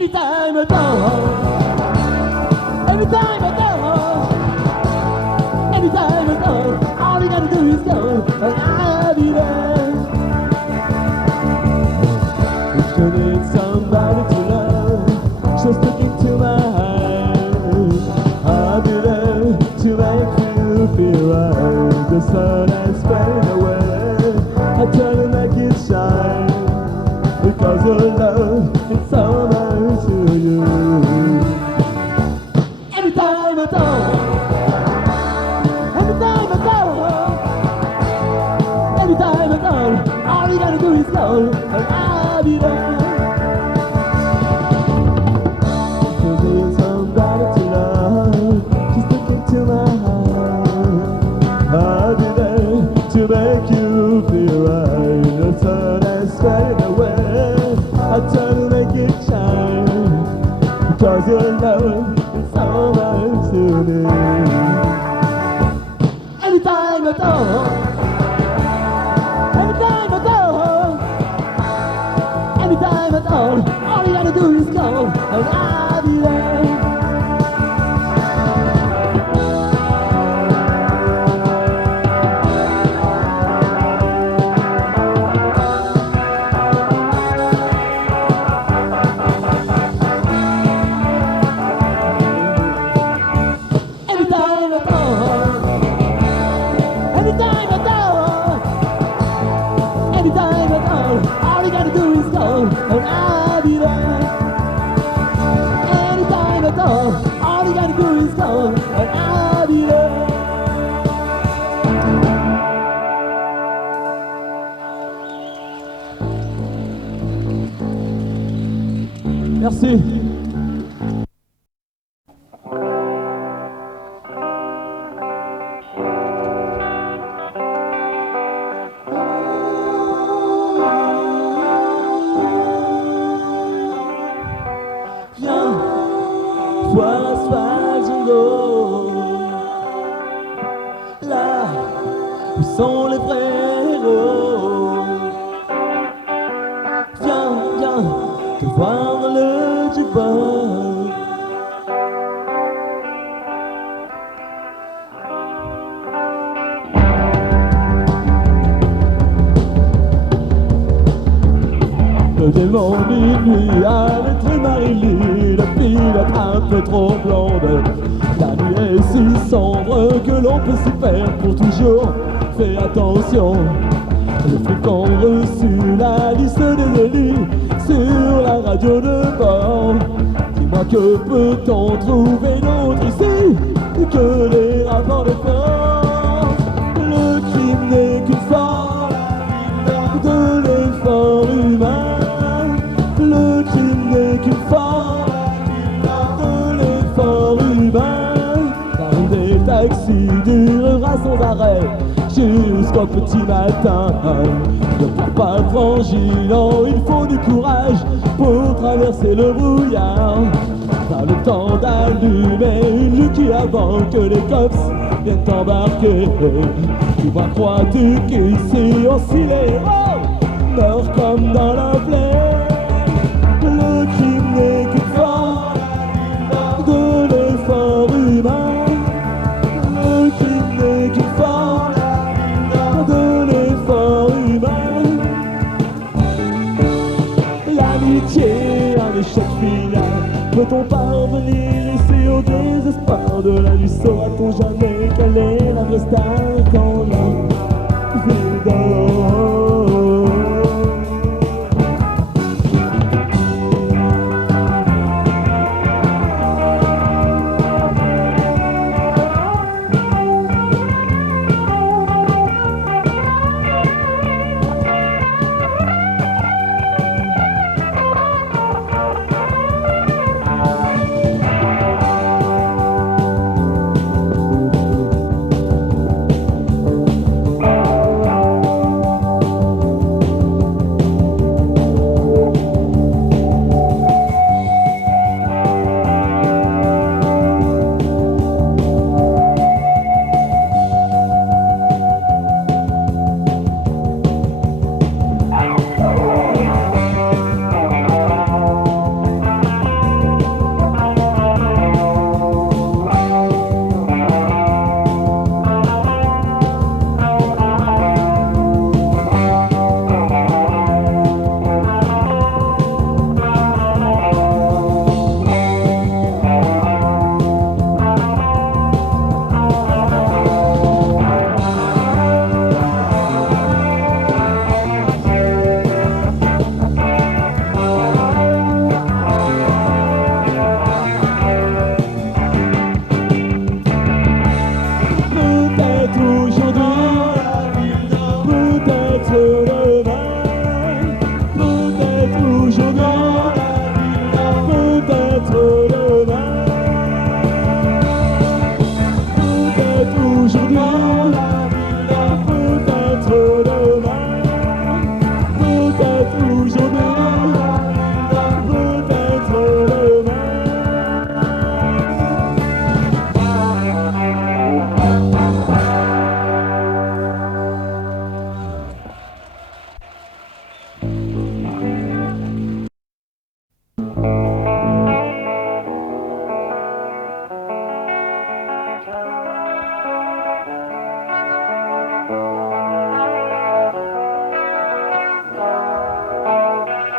Anytime at all. Every time I go, anytime I go, all you gotta do is go, and I'll be there. If you need somebody to love, just look into my eyes. I'll be there to make you feel right. The sun is fading away, I try to make it shine, because your love is so much to you. Anytime at all, anytime at all, anytime at all you gotta do is go, and I'll be there. If you need somebody to love, just look into my eyes. I'll be there to make you feel right. The sun is fading away, I try to make it shine, because your love is so much to me. Anytime at all, anytime at all, anytime at all you gotta do is go, and I'll be there. And I'll be there. Anytime at all you gotta do is go, and I'll be there. Merci. Là où sont les vrais héros, viens te voir dans le jukebox. Le démon minuit a lettré Marie-Louise, la pilote un peu trop blonde. La nuit est si sombre que l'on peut s'y perdre pour toujours. Fais attention, les flics ont reçu la liste des délits sur la radio de bord. Dis-moi que peut-on trouver d'autre ici que les rapports des forces. Le crime n'est qu'une forme de l'effort humain. Le crime n'est qu'une forme de l'effort humain. L'arrivée taxi durera sans arrêt jusqu'au petit matin. Ne pars pas frangine, non, il faut du courage pour traverser le brouillard. Pas le temps d'allumer une lucky avant que les cops viennent t'embarquer. Tu vois, crois-tu qu'ici aussi les héros meurent comme dans la plaie? Le crime n'est qu'une forme de l'effort humain. Le crime n'est qu'une forme de l'effort humain. L'amitié, un échec final. Peut-on parvenir ici au désespoir de la vie? Saura-t-on jamais quelle est la vraie star qu'on a vu dans? demain, peut-être aujourd'hui, peut-être demain, peut-être aujourd'hui, peut-être demain, peut-être aujourd'hui, peut-être demain.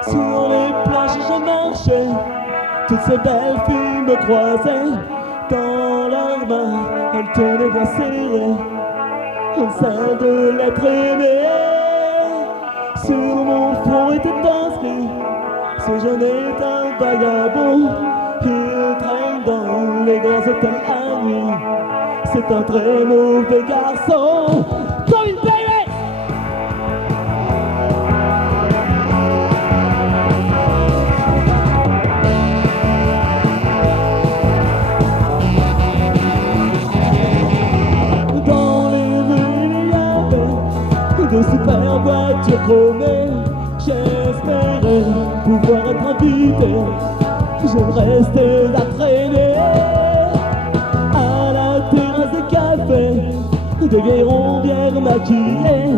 Sur les plages je marchais, toutes ces belles filles me croisaient. Dans leurs mains, elles tenaient bien serrées, comme celle de l'être aimé. Sur mon front était inscrit, ce jeune est un vagabond. Il traîne dans les grands hôtels à nuit, c'est un très mauvais garçon. Comme une baby! De super voitures chromées, j'espérais pouvoir être invité. Je restais à traîner à la terrasse des cafés. Des vieilles rondières maquillées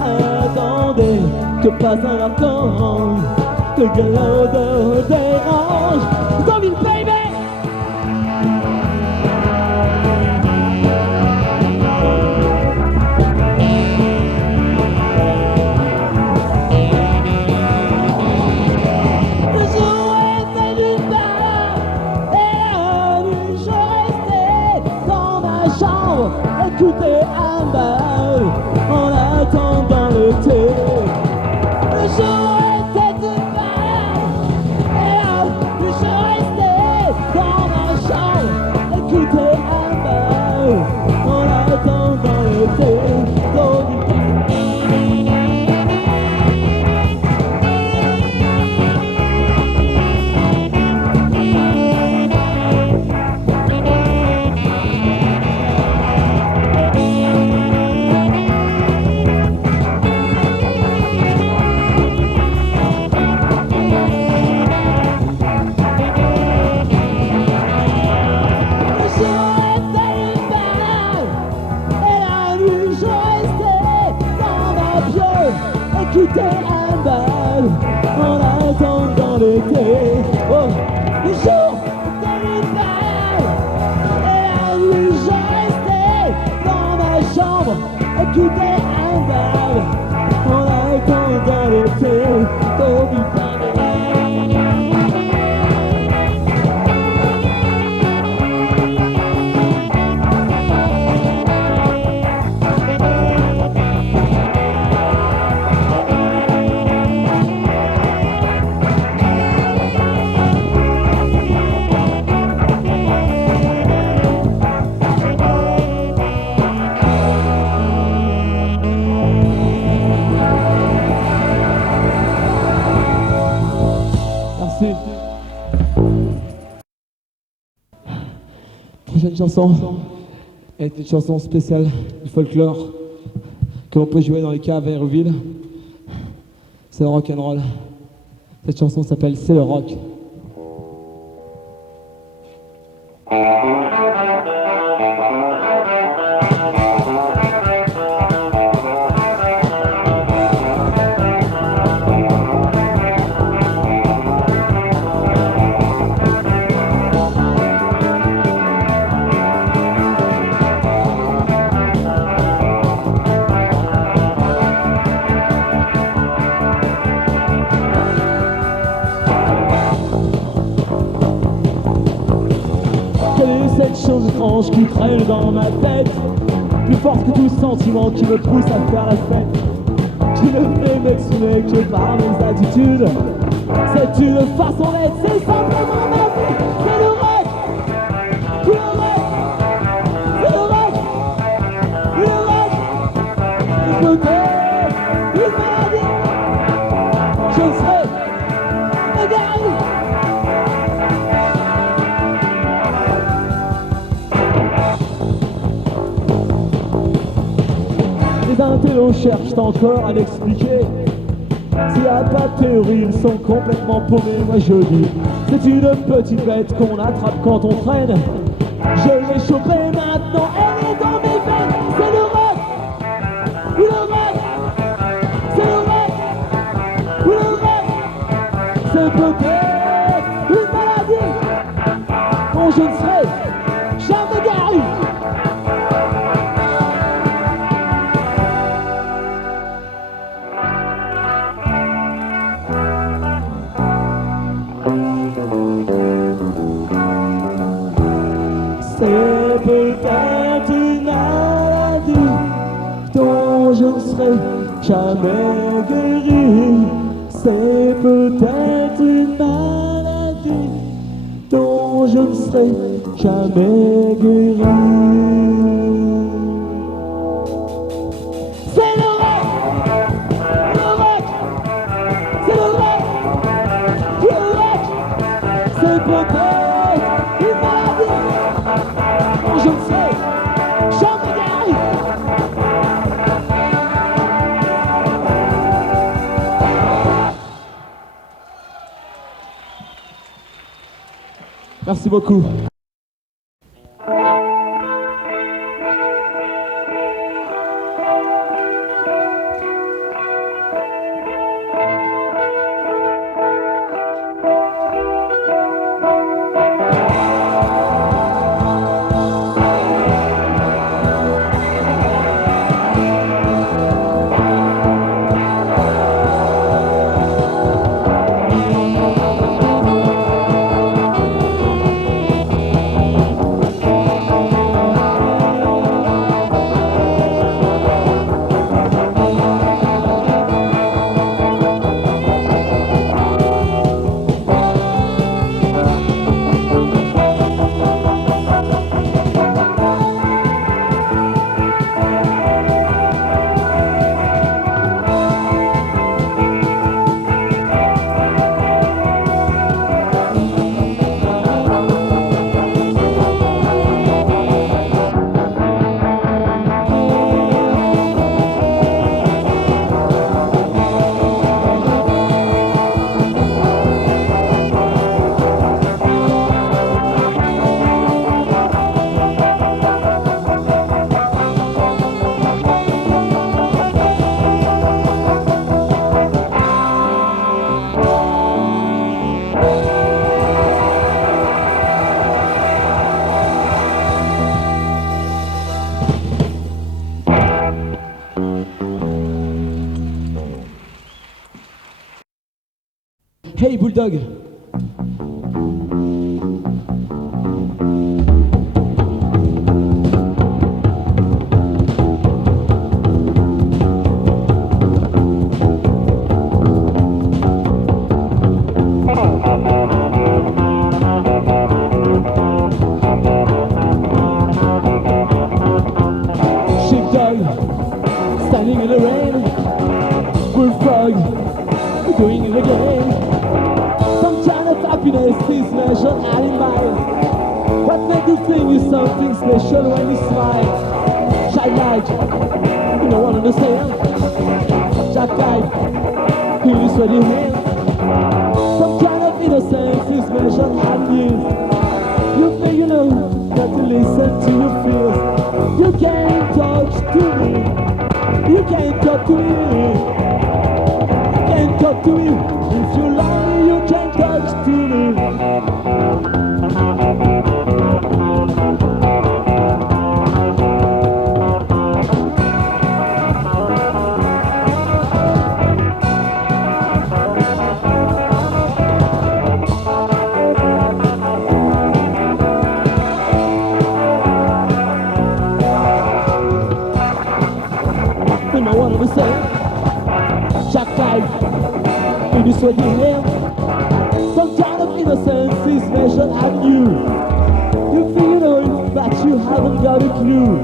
attendaient que passe un archange. Le galop de dérange comme une baby. Écoutez un bal en attendant le thé. Le jour était de balle et je restais dans ma chambre. Écoutez un bal en attendant le thé. Écoutez un bal en attendant l'été. Oh, le jour était une balle et la nuit je restais dans ma chambre. Écoutez un bal en attendant l'été. Oh, putain. Prochaine chanson est une chanson spéciale du folklore que l'on peut jouer dans les caves à Hérouville. C'est le rock'n'roll. Cette chanson s'appelle C'est le rock. Cette chose étrange qui traîne dans ma tête, plus forte que tout sentiment qui me pousse à faire la fête, qui me fait m'exprimer que par mes attitudes. C'est une façon d'être, c'est simplement ma vie. C'est le rock, le rock, c'est le rock, le rock. Et peut-être cherchent encore à l'expliquer. S'il n'y a pas de théorie, ils sont complètement paumés, moi je dis. C'est une petite bête qu'on attrape quand on traîne. Je l'ai chopée maintenant, elle est dans mes veines. C'est le rock, ou le rock, c'est le rock, ou le rock. C'est peut-être une maladie dont je ne serai jamais guéri. C'est peut-être une maladie dont je ne serai jamais guéri. C'est peut-être une maladie dont je ne serai jamais guéri. C'est le rock, c'est le rock, le rock. C'est peut-être une maladie dont je ne serai jamais guéri. Merci beaucoup. Hey Bulldog. Sheepdog, standing in the rain. Bullfrog, doing it again. Some kind of happiness is measured out in miles. What makes you think you're something special when you smile? Childlike, you don't want to understand. Jackknife, you sweat your hands. Some kind of innocence is measured out in years. You think you know not to listen to your fears. You can't talk to me. You can't talk to me. You can't talk to me. If you're lonely, you can't talk to me. You know what I'm saying? Jackknife, in this way here. Some kind of innocence is measured at you. You feel you know it, but you haven't got a clue.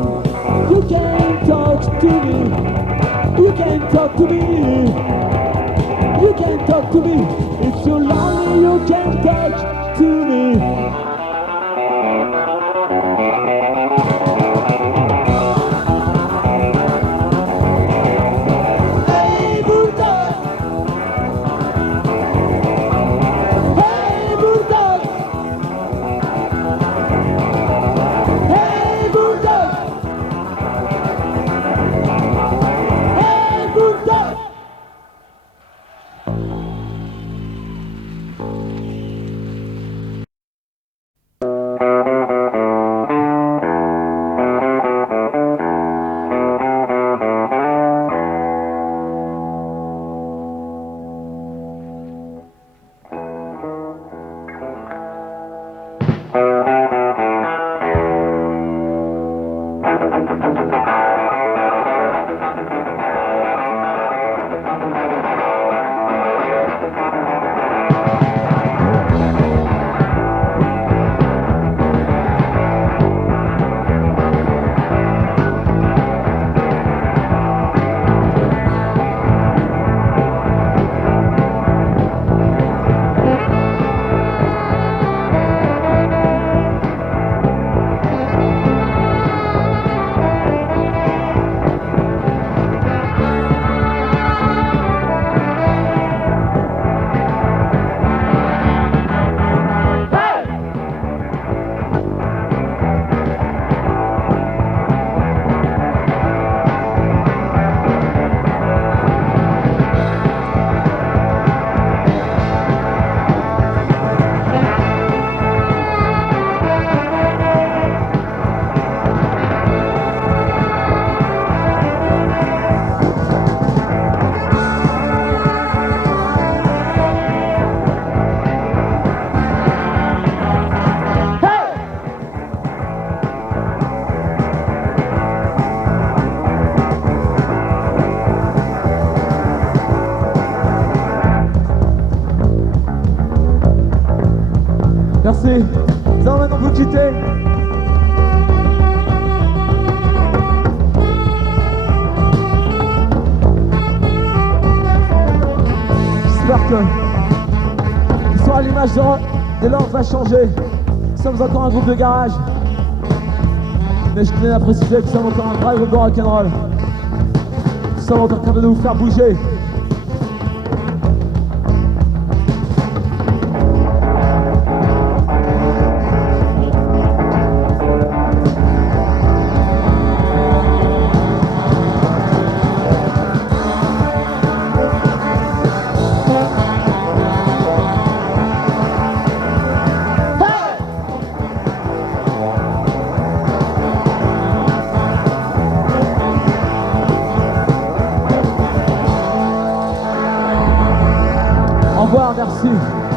You can't talk to me. You can't talk to me. You can't talk to me. If you're lonely, you can't talk to me. l'image de l'ordre va changer. Nous sommes encore un groupe de garage. Mais je tenais à préciser que nous sommes encore un vrai groupe de rock'n'roll. Nous sommes encore capables de vous faire bouger. Au revoir, merci.